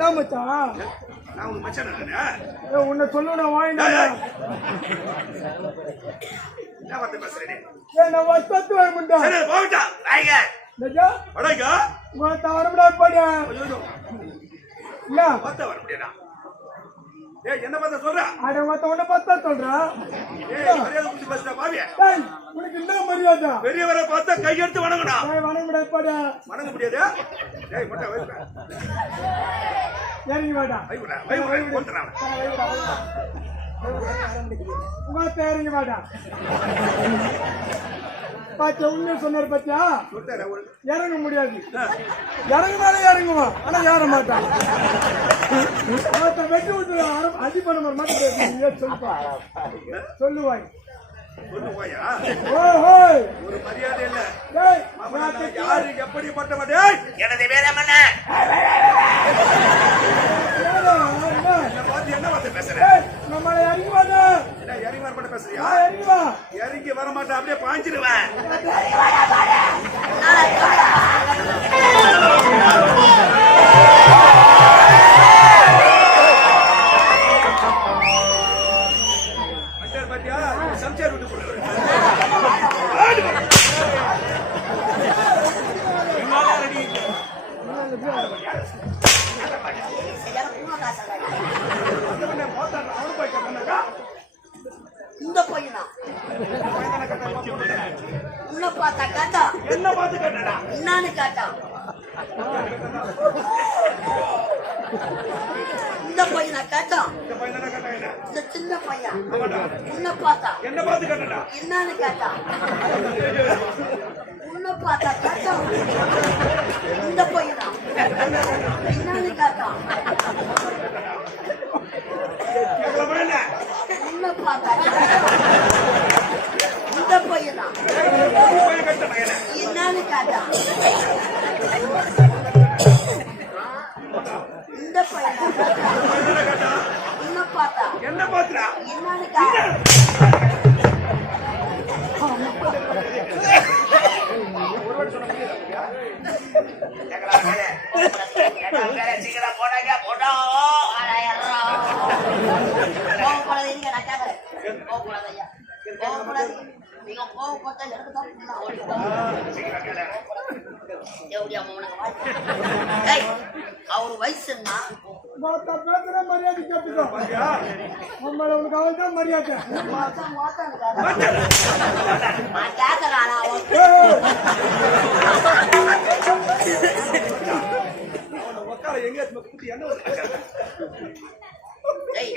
என்ன மச்சான் நான் உனக்கு மச்சான் நானு. ஏய், உன்னை சொல்லணும் வாங்கினா ஏய், என்ன வார்த்தை பேசுற நான் வசத்து வர முடியும் சரி, போகட்டா. வாங்க. வடங்க. உன் தவறப்படா பாடியா ஐயோ, என்ன பார்த்தா வர முடியாதா? ஏய், என்ன பார்த்தா சொல்ற? அட மத்த உன்னை பார்த்தா சொல்றேன் ஏய், மரியாதை கொடுத்து பேசுடா, பாவி. ஏய் உனக்கு என்ன மரியாதை பெரியவரை பார்த்தா கையெடுத்து வணங்கணும். ஏய் வணங்கடா பாடியா வணங்க முடியாது? ஏய், மொட்டை வைப்பா. இறங்கி வாடா வைப்புடா, கொளுத்துறா அவனை. உங்க இறங்கி வாடா பாத்தியா உண்மையை சொன்னாரு பாத்தியா இறங்க முடியாது இறங்குனாலே இறங்குவான் ஆனா ஏற மாட்டான் வெட்டி விட்டு அடி பண்ண மாதிரி மட்டும் பேசுறீங்க சொல்லுப்பா சொல்லுவாய் ஒரு மரியாதை இல்ல யாரு எப்படிப்பட்டவன்? டேய், எனது பேர் என்ன? ஏடா, என்ன? என்னை பார்த்து இந்த பையனா காட்டா? இந்த சின்ன பையன். உன்னை பார்த்தா? என்ன பார்த்து என்னான்னு கேட்டா? உன்னை பார்த்தா காட்டா? இந்த பையனா? என்னான்னு காட்டா? கேட்கலாமா என்ன? உன்னை பார்த்தா இந்த பையனா? என்ன? என்னான்னு காட்டா? இந்த பையனா? என்ன பார்த்தா? என்ன பார்த்துடா என்னான்னு காட்டா கோவப்படாதீங்க, நான் கேட்கறேன். கோவப்படாத ஐயா. கோவப்படாதீங்க. நீங்க கோவப்பட்டா எனக்கு தான் புண்ணா ஓடிடும். எப்படியா உனக்கு வாய்? ஏய், அவரு வயசுன்னா மரியாதை கேட்டுக்கோ உனக்கு அவள் தான் மரியாதை உட்கார எங்க என்ன ஒரு கேட்கறா? ஏய்,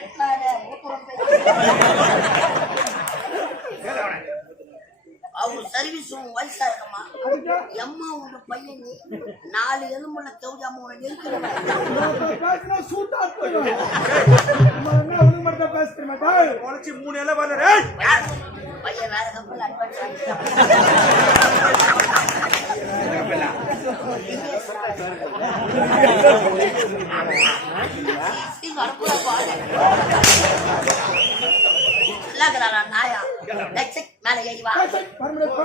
உட்காரு, மூத்திரம் போய். கேளு அவனை. அவரு சர்வீஸ் உன் வயசா இருக்கம்மா அதுக்கு எம்மா உங்க பையன் நாலு எலும்புல தௌடி அம்மா உனக்கு உழைச்சி மூணு இலை வரல. பையன் வேற அட்வான்ஸ் வாங்கிட்டான் சீ, வரப்புல பாரு. இல்லாதடா, நாயா டேய், சீ, மேல ஏறி வா பேசு, மறுபடியும் போ.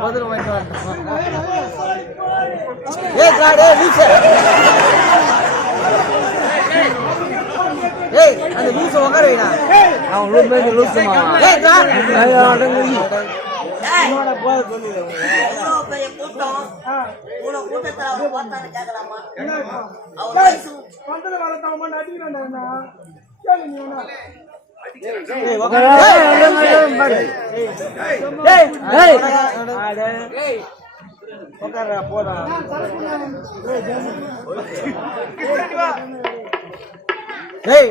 மதுரை வாங்கிட்டு வரட்டும். ஏய் காடு லூசு ஏய் அந்த லூசு உட்கார வைடா அவன் லூஸ் மேல இவ்வளவு பெரிய கூட்டம். உட்கார ஏய் ஏய் ஏய் உட்கார போடா. ஏய்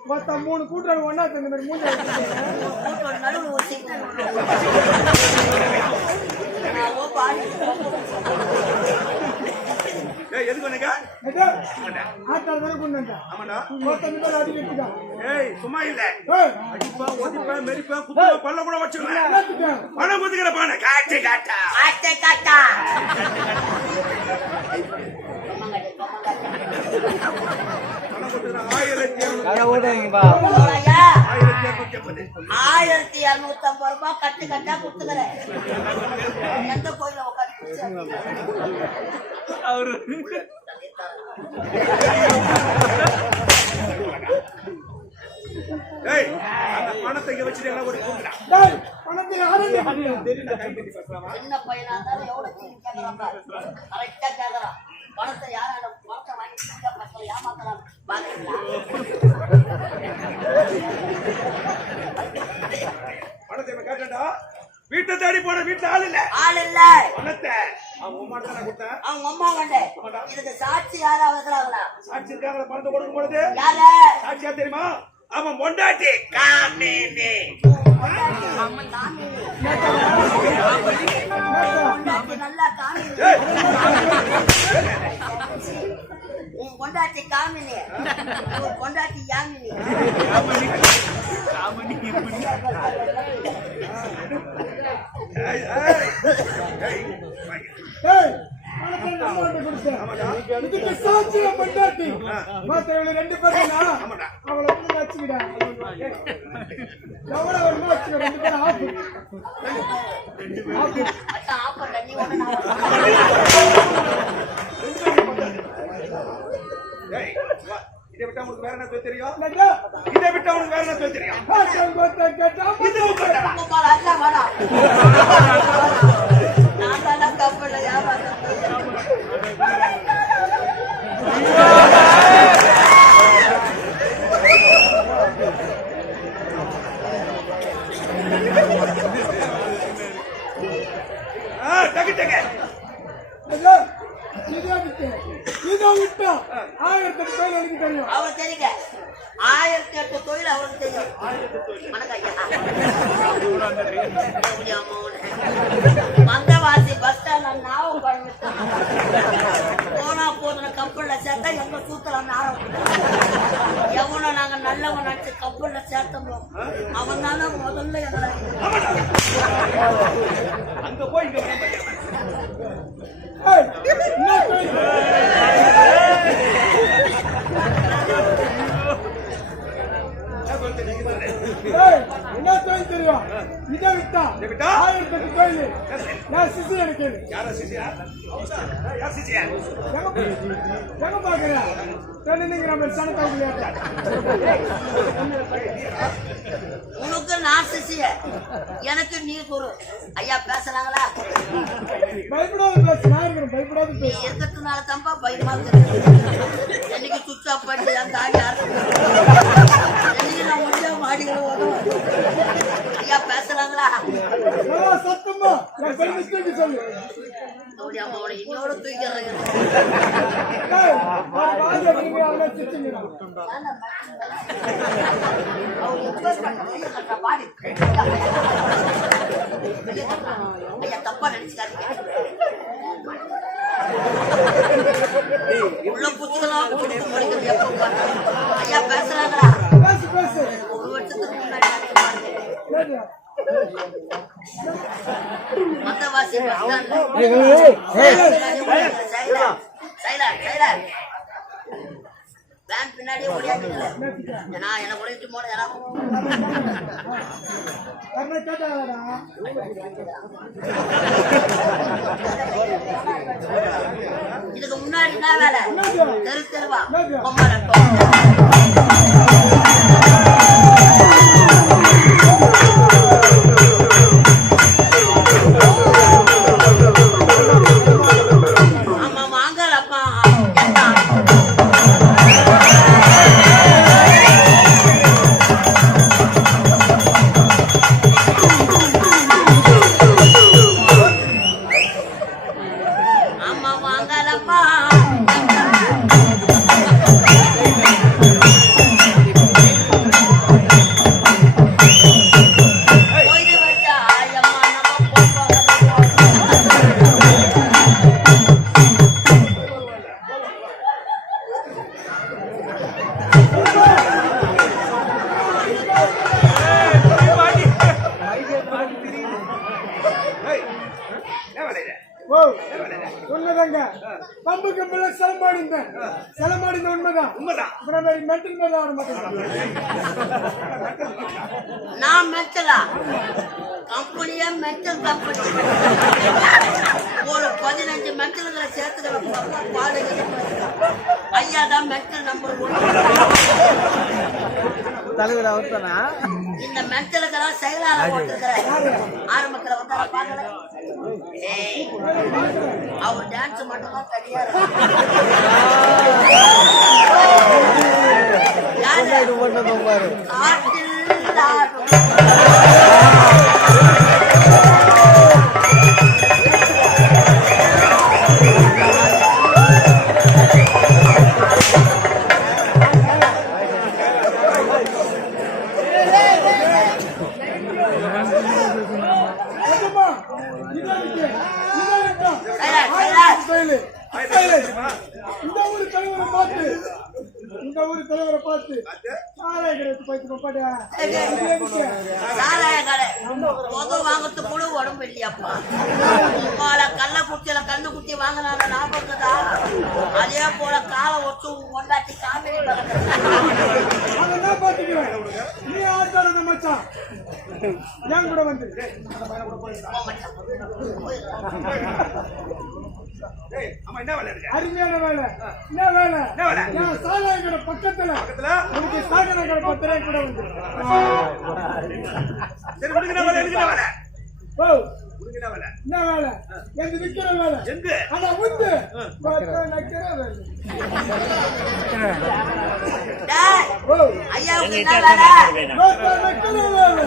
பாத்துக்கிறியா மொத்த மூணு கூட்டுறாங்க ஒன்னா இந்த மாதிரி ஏய், எதுக்கு வந்தீங்க? எது? ஆட்டாடுறத கொண்டு வந்தா ஆமாண்டா. மொத்த இந்த மாதிரி அடிக்கிட்டுதான் ஏய், சும்மா இல்ல. ஏய் அடிப்பேன், ஒதிப்பேன், மெரிப்பேன், குத்துவேன், பல்ல கூட வச்சிருவேன். என்னத்துக்கு? பணம் குத்துக்கிற பானை, காட்டு காட்டா. ஆட்டை காட்டா பொம்மங்கட்டி பொம்மங்கட்டி பணம் குத்துக்கிற ஆயிரத்தி இருநூத்தி ஐம்பது. ரூபாய் கட்டு கட்டா கொடுத்துக்கிறேன். எந்த கோயில உட்காந்து பணத்தை வச்சுட்டு சின்ன பையனா இருந்தாலும் எவ்வளவு கரெக்டா கேட்கறான் பணத்தை யாரால பணத்தை வாங்கி சின்ன பசங்க ஏமாத்தலாம். பாக்குறீங்களா பணத்தை கேட்டான்டா. வீட்டை தேடி போன வீட்டுல ஆள் இல்ல. ஆள் இல்ல. பணத்தை தானே கொடுத்தேன். அவங்க அம்மா கண்டு இதுக்கு சாட்சி யாராவது சாட்சி இருக்காங்களா? பணத்தை கொடுக்கும் பொழுது யாரு? சாட்சியா தெரியுமா? அவன் பொண்டாட்டி. காமினி உன் பொண்டாட்டி காமினி. உன் பொண்டாட்டி யாமினி. ஏய், இதுக்கு சாட்சியா பொண்டாட்டி. ரெண்டு பேரும் அவளை வந்து வச்சுக்கிடா. எவ்வளவு வச்சுக்க, ரெண்டு பேரும் ஆப்பு. இதை விட்டா உனக்கு வேற என்ன தெரியும் இதை விட்டா உனக்கு வேற என்ன தொழில் தெரியும் ஆட்டம் போட்ட கேட்டா இது உங்கள்ட்ட. உங்க ராஜா வாடா நான் தானே கப்பல்ல வியாபாரம் ஆ, டக்கு டக்கு. ஐயா, இதோ விட்டு. இதோ விட்டா. ஆயிரத்தி எட்டு பேர் எனக்கு தெரியும். அவருக்கு தெரியுங்க. ஆயிரத்தி எட்டு தொழில் அவருக்கு தெரியும். மந்தவாசி பஸ் ஸ்டாண்ட் நாவும் போனா போதுன கப்பல்ல சேர்த்தா எங்க சூத்தலாம் நாரம் எவனோ நாங்க நல்லவன் நினைச்சு கப்பல்ல சேர்த்தோமோ அவன் தானே முதல்ல எங்களை அங்க போய் இங்க வர பையன். ஏய், என்ன தொழில்? என்ன தொழில் தெரியும்? ஏய், என்ன தொழில் தெரியும் இதை விட்டா இதை விட்டா? ஆயிரத்தி எட்டு கோயில் நான் சிசி எனக்கு யாரா உனக்கு நான் சிசிய. எனக்கு நீ குரு. ஐயா பேசுறாங்களா? பயப்படாத நீ இருக்கிறதுனால தான்ப்பா பயமா என்னைக்கு சுவிட்ச் ஆஃப் பண்ணி அந்த ஆடி நான் முடியாம மாடிகளை ஐயா பேசுறாங்களா? சத்தமா சொல்லு. முடியாம அவனை இன்னோட தூக்கிறேன் டேய், அவன் வாய் அப்படிங்கிற அவனை சிரிச்சுங்கிறான். அவர் எப்ப கட்ட பாடி ஐயா தப்பா நினைச்சுக்காதீங்க உள்ள பூச்சிகளாம் கொடுத்து முடிக்கிறது எப்போ பார்த்தாலும். ஐயா பேசுறாங்களா பேசு பேசு ஒரு வருஷத்துக்கு முன்னாடி van பின்னாடியே ஓடியாந்துக்கல. ஏன்னா, என்னை ஓடிட்டு போன இதுக்கு முன்னாடி என்ன வேலை? தெரு தெருவா? மெச்சல் கம்பெனி ஒரு பதினஞ்சு மெச்சல்களை சேர்த்துக்கிற பாடு ஐயா தான் மெச்சல் நம்பர் ஒன்று தலைவர் அவர் தானா இந்த மெச்சலுக்கெல்லாம் செயலாள போட்டிருக்கிற ஆரம்பத்துல ஏய், அவர் டான்ஸ் மட்டும் தான் தனியா பாரு காட்டில் ஆடும் இந்த ஊரு தலைவரை பார்த்து இந்த ஊரு தலைவரை பார்த்து சாராய கிடையாது போயிட்டு போட்டா வாங்கறது கூட உடம்பு இல்லையாப்பா. போல கள்ள குட்டியில கண்ணு குட்டி வாங்கினால ஞாபகத்தா அதே போல காலை ஒட்டு கொண்டாட்டி காமெடி அதெல்லாம் பாத்துக்கிறேன் நீ ஆட்டாட மச்சான்? என் கூட வந்து. ஏய் அம்மா என்ன வேலை இருக்கு? அருமையான வேலை. என்ன வேலை? என்ன வேலை? நான் சாராய கடை பக்கத்துல பக்கத்துல? உனக்கு சாகர கடை பத்து ரூபாய் கூட வந்து சரி என்ன வேலை? என்ன வேலை? ஓ என்ன வேலை? என்ன வேலை? எங்க விக்கிற வேலை? எங்க? ஆனா உண்டு. நக்கிற வேலை. ஐயாவுக்கு என்ன வேலை? நக்கிற வேலை.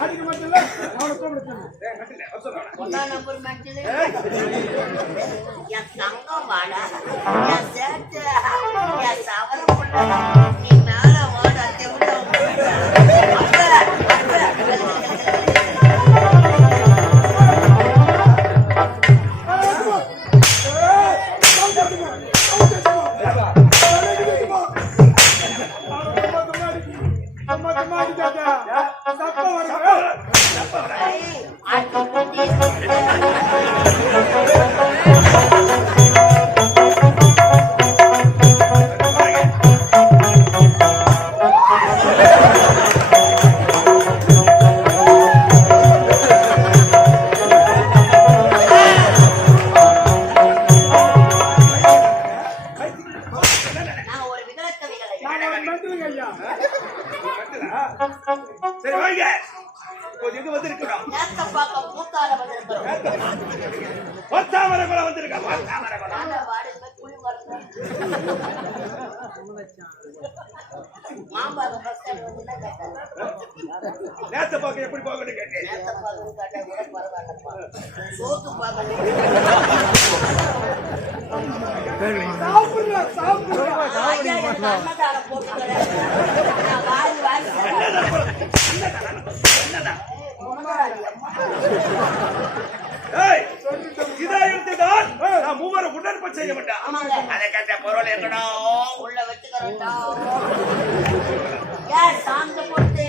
அடிக்க மாட்டல அவன கூப்பிடுறேன் ஒன்னா நம்பர் மாட்டல என் தங்கம் வாடா. என் சேர்த்து என் சவரம் பண்ணா நேத்த பாக்க எப்படி பாக்கணும் கேட்டேன் என்னதான் என்னதான் சொன்னால் நான் மூவரும் உடற்ப செய்ய மாட்டேன். அதை கேட்ட பொருள் இருக்கணும் உள்ள வச்சுக்கிறோம் ஏன் சாந்த பொறுத்து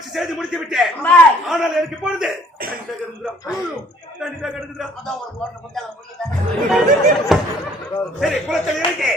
முயற்சி செய்து முடித்து விட்டேன். ஆனால் எனக்கு இப்பொழுது சரி குளத்தில் இறங்கி